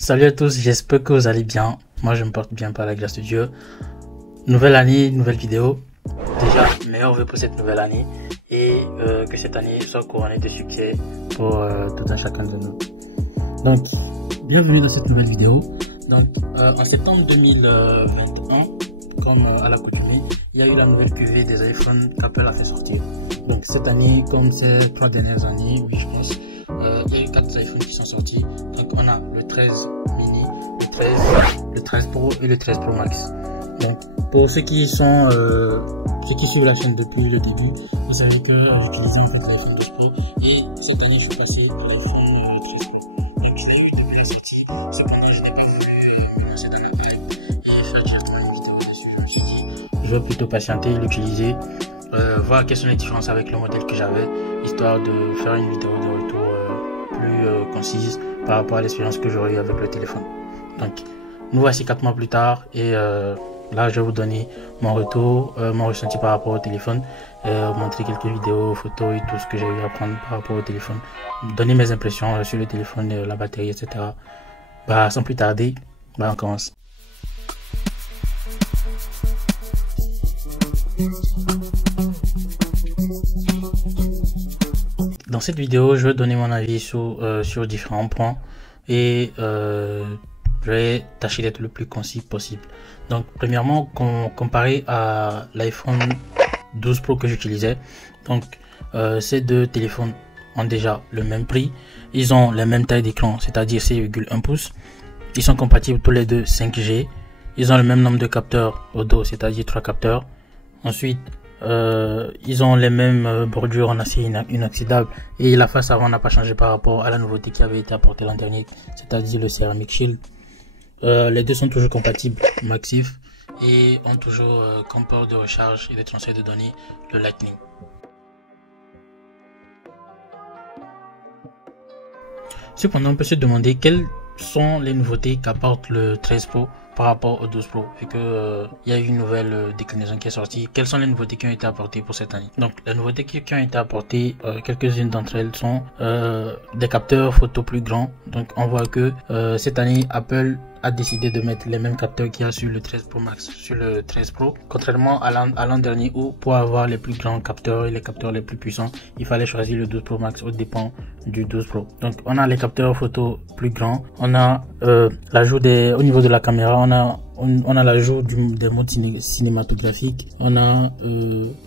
Salut à tous, j'espère que vous allez bien. Moi je me porte bien par la grâce de Dieu. Nouvelle année, nouvelle vidéo. Déjà, meilleurs vœux pour cette nouvelle année et que cette année soit couronnée de succès pour tout un chacun de nous. Donc, bienvenue dans cette nouvelle vidéo. Donc, en septembre 2021, comme à l'accoutumée, il y a eu la nouvelle cuvée des iPhones qu'Apple a fait sortir. Donc cette année, comme ces 3 dernières années, oui je pense, il y a eu 4 iPhones qui sont sortis. Donc on a le 13 mini, le 13 Pro et le 13 Pro Max. Donc pour ceux qui sont ceux qui suivent la chaîne depuis le début, vous savez que j'utilisais en fait l'iPhone 12 Pro et cette année je suis passé à l'iPhone 13 Pro. Donc je l'ai eu depuis la sortie, cependant je n'ai pas voulu me lancer dans la hype et faire directement une vidéo dessus. Je me suis dit je vais plutôt patienter, l'utiliser, voir quelles sont les différences avec le modèle que j'avais, histoire de faire une vidéo de retour plus concise par rapport à l'expérience que j'aurais eu avec le téléphone. Donc nous voici 4 mois plus tard et là je vais vous donner mon retour, mon ressenti par rapport au téléphone, montrer quelques vidéos, photos et tout ce que j'ai eu à prendre par rapport au téléphone, donner mes impressions sur le téléphone, la batterie, etc. Sans plus tarder, on commence. Dans cette vidéo, je vais donner mon avis sur différents points et je vais tâcher d'être le plus concis possible. Donc, premièrement, comparé à l'iPhone 12 Pro que j'utilisais, donc ces deux téléphones ont déjà le même prix, ils ont la même taille d'écran, c'est-à-dire 6,1 pouces, ils sont compatibles tous les deux 5G, ils ont le même nombre de capteurs au dos, c'est-à-dire 3 capteurs. Ensuite, ils ont les mêmes bordures en acier inoxydable et la face avant n'a pas changé par rapport à la nouveauté qui avait été apportée l'an dernier, c'est-à-dire le Ceramic Shield. Les deux sont toujours compatibles MagSafe et ont toujours comme port de recharge et de transfert de données le Lightning. Cependant, on peut se demander quelles sont les nouveautés qu'apporte le 13 Pro par rapport au 12 Pro et que il y a eu une nouvelle déclinaison qui est sortie. Quelles sont les nouveautés qui ont été apportées pour cette année? Donc les nouveautés qui ont été apportées, quelques-unes d'entre elles sont des capteurs photo plus grands. Donc on voit que cette année Apple a décidé de mettre les mêmes capteurs qu'il y a sur le 13 Pro Max sur le 13 Pro, contrairement à l'an dernier où pour avoir les plus grands capteurs et les capteurs les plus puissants il fallait choisir le 12 Pro Max au dépend du 12 Pro. Donc on a les capteurs photo plus grands, on a l'ajout au niveau de la caméra, on a l'ajout des modes cinématographiques, on a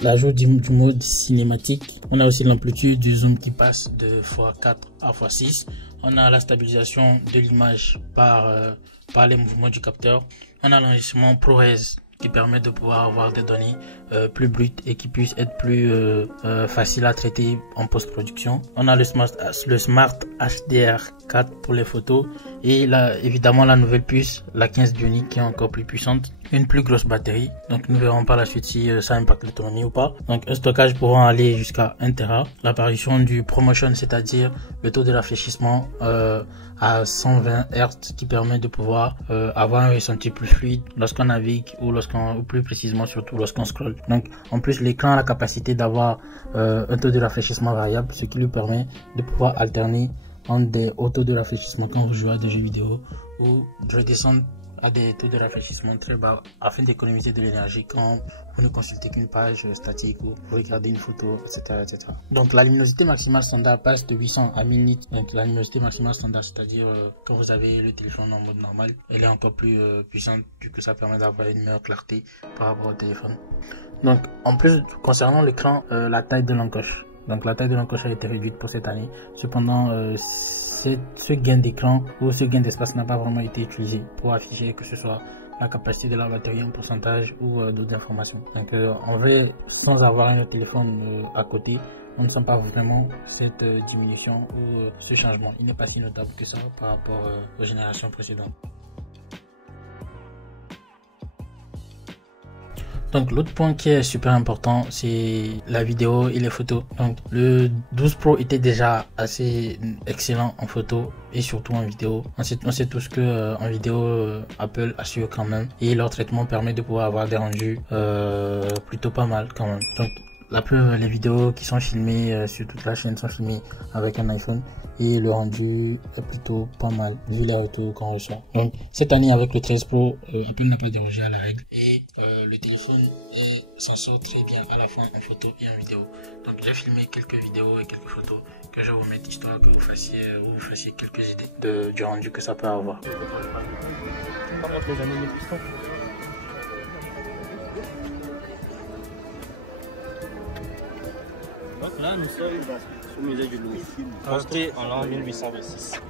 l'ajout du mode cinématique, on a aussi l'amplitude du zoom qui passe de x4 à x6, on a la stabilisation de l'image par les mouvements du capteur, on a l'enregistrement ProRes qui permet de pouvoir avoir des données plus brutes et qui puissent être plus faciles à traiter en post-production. On a le Smart HDR4 pour les photos et là évidemment la nouvelle puce, la 15 Bionic qui est encore plus puissante, une plus grosse batterie. Donc nous verrons par la suite si ça impacte l'autonomie ou pas. Donc un stockage pouvant aller jusqu'à 1 Tera. L'apparition du ProMotion, c'est-à-dire le taux de rafraîchissement à 120 Hz qui permet de pouvoir avoir un ressenti plus fluide lorsqu'on navigue ou plus précisément surtout lorsqu'on scrolle. Donc en plus l'écran a la capacité d'avoir un taux de rafraîchissement variable, ce qui lui permet de pouvoir alterner entre des hauts taux de rafraîchissement quand vous jouez à des jeux vidéo ou de redescendre à des taux de rafraîchissement très bas afin d'économiser de l'énergie quand vous ne consultez qu'une page statique ou vous regardez une photo, etc., etc. Donc la luminosité maximale standard passe de 800 à 1000 nits. Donc la luminosité maximale standard, c'est-à-dire quand vous avez le téléphone en mode normal, elle est encore plus puissante, du coup ça permet d'avoir une meilleure clarté par rapport au téléphone. Donc en plus concernant l'écran, la taille de l'encoche. Donc la taille de l'encoche a été réduite pour cette année. Cependant, ce gain d'écran ou ce gain d'espace n'a pas vraiment été utilisé pour afficher que ce soit la capacité de la batterie en pourcentage ou d'autres informations. Donc en vrai, sans avoir un autre téléphone à côté, on ne sent pas vraiment cette diminution ou ce changement. Il n'est pas si notable que ça par rapport aux générations précédentes. Donc l'autre point qui est super important, c'est la vidéo et les photos. Donc le 12 Pro était déjà assez excellent en photo et surtout en vidéo. On sait tous que en vidéo Apple assure quand même et leur traitement permet de pouvoir avoir des rendus plutôt pas mal quand même. Donc les vidéos qui sont filmées sur toute la chaîne sont filmées avec un iPhone et le rendu est plutôt pas mal vu les retours qu'on reçoit. Donc cette année avec le 13 Pro, Apple n'a pas dérogé à la règle et le téléphone s'en sort très bien à la fois en photo et en vidéo. Donc j'ai filmé quelques vidéos et quelques photos que je vais vous mettre histoire que vous fassiez quelques idées du rendu que ça peut avoir. Donc là, nous sommes au musée du Louvre, construit en l'an 1826.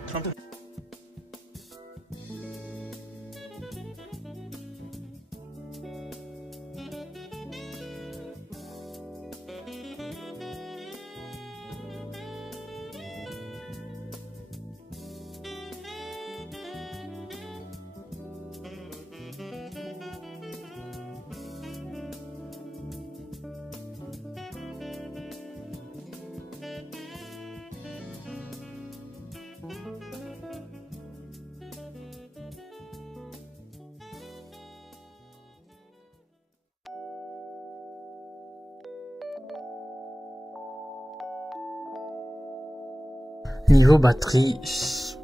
Niveau batterie,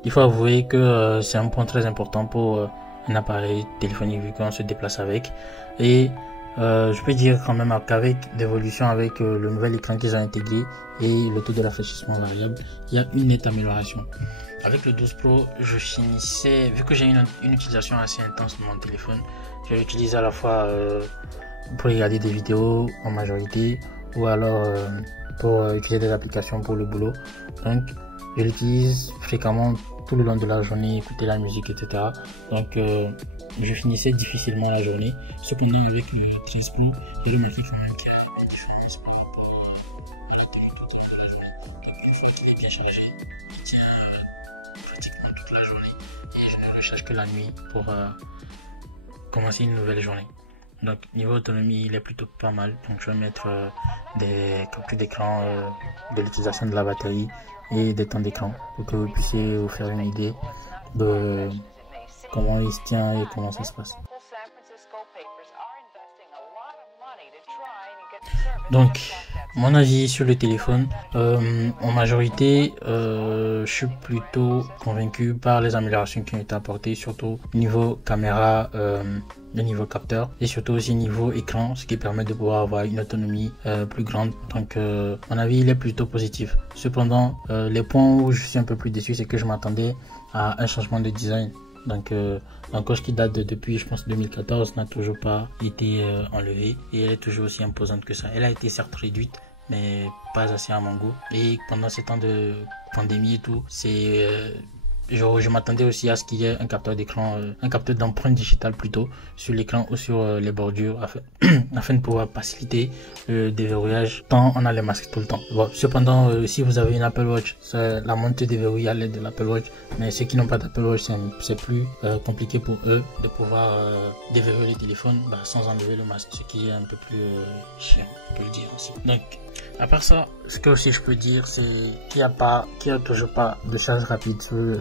il faut avouer que c'est un point très important pour un appareil téléphonique vu qu'on se déplace avec. Et je peux dire quand même qu'avec l'évolution avec le nouvel écran qu'ils ont intégré et le taux de rafraîchissement variable, il y a une nette amélioration. Avec le 12 Pro, je finissais, vu que j'ai une utilisation assez intense de mon téléphone, je l'utilise à la fois pour regarder des vidéos en majorité ou alors pour utiliser des applications pour le boulot. Donc je l'utilise fréquemment tout le long de la journée, écouter la musique, etc. Donc je finissais difficilement la journée. Cependant avec le 13 Pro, j'ai remarqué quand même qu'il y a une différence par rapport à la température de la journée. Donc une fois qu'il est bien chargé, il tient pratiquement toute la journée. Et je ne recharge que la nuit pour commencer une nouvelle journée. Donc niveau autonomie, il est plutôt pas mal. Donc je vais mettre des captures d'écran de l'utilisation de la batterie et des temps d'écran pour que vous puissiez vous faire une idée de comment il se tient et comment ça se passe. Donc mon avis sur le téléphone, en majorité je suis plutôt convaincu par les améliorations qui ont été apportées, surtout niveau caméra, le niveau capteur et surtout aussi niveau écran, ce qui permet de pouvoir avoir une autonomie plus grande. Donc mon avis il est plutôt positif. Cependant les points où je suis un peu plus déçu, c'est que je m'attendais à un changement de design. Donc l'encoche qui date depuis je pense 2014 n'a toujours pas été enlevée et elle est toujours aussi imposante que ça. Elle a été certes réduite mais pas assez à mon goût. Et pendant ces temps de pandémie et tout, je m'attendais aussi à ce qu'il y ait un capteur d'écran, un capteur d'empreinte digitale plutôt sur l'écran ou sur les bordures afin de pouvoir faciliter le déverrouillage tant on a les masques tout le temps. Bon, cependant, si vous avez une Apple Watch, la montée déverrouille à l'aide de l'Apple Watch, mais ceux qui n'ont pas d'Apple Watch, c'est plus compliqué pour eux de pouvoir déverrouiller le téléphone sans enlever le masque, ce qui est un peu plus chiant, on peut le dire aussi. Donc, à part ça, ce que aussi je peux dire, c'est qu'il n'y a toujours pas de charge rapide sous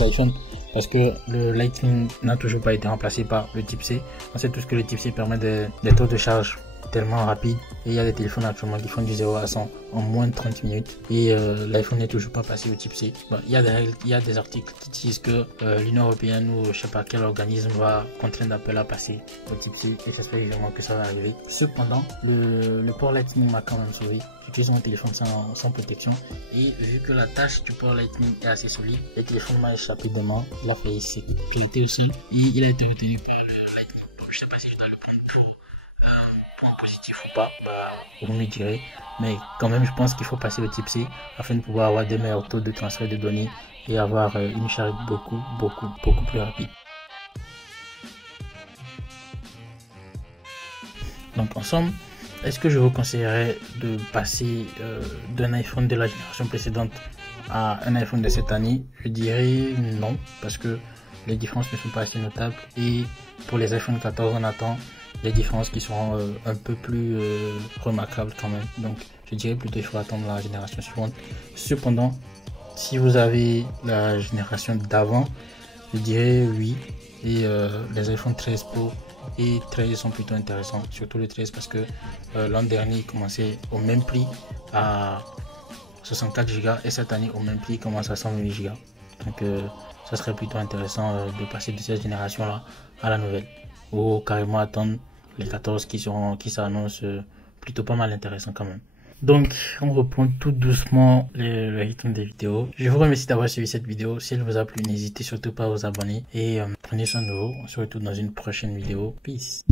iPhone, parce que le Lightning n'a toujours pas été remplacé par le Type C. On sait tous que le Type C permet des taux de charge tellement rapides et il y a des téléphones actuellement qui font du 0 à 100 en moins de 30 minutes et l'iPhone n'est toujours pas passé au Type C. Bon, il y a des articles qui disent que l'Union Européenne ou je sais pas quel organisme va contraindre Apple à passer au Type C et j'espère évidemment que ça va arriver. Cependant, le port Lightning m'a quand même sauvé. J'utilise mon téléphone sans protection et vu que la tâche du port Lightning est assez solide, le téléphone m'a échappé de main, il a failli s'éclater au sol et il a été retenu par le Lightning. Donc je sais pas si je dois le prendre pour point positif ou pas, vous me direz, mais quand même je pense qu'il faut passer au Type C afin de pouvoir avoir des meilleurs taux de transfert de données et avoir une charge beaucoup plus rapide. Donc en somme, est-ce que je vous conseillerais de passer d'un iPhone de la génération précédente à un iPhone de cette année? Je dirais non, parce que les différences ne sont pas assez notables et pour les iPhone 14 on attend des différences qui seront un peu plus remarquables quand même. Donc je dirais plutôt il faut attendre la génération suivante. Cependant, si vous avez la génération d'avant, Je dirais oui. Et les iPhone 13 Pro et 13 sont plutôt intéressants, surtout le 13 parce que l'an dernier il commençait au même prix à 64 Go et cette année au même prix il commence à 128 Go. Donc ça serait plutôt intéressant de passer de cette génération là à la nouvelle, ou carrément attendre les 14 qui s'annoncent plutôt pas mal intéressants quand même. Donc on reprend tout doucement le rythme des vidéos. Je vous remercie d'avoir suivi cette vidéo. Si elle vous a plu, n'hésitez surtout pas à vous abonner et prenez soin de vous. On se retrouve dans une prochaine vidéo. Peace.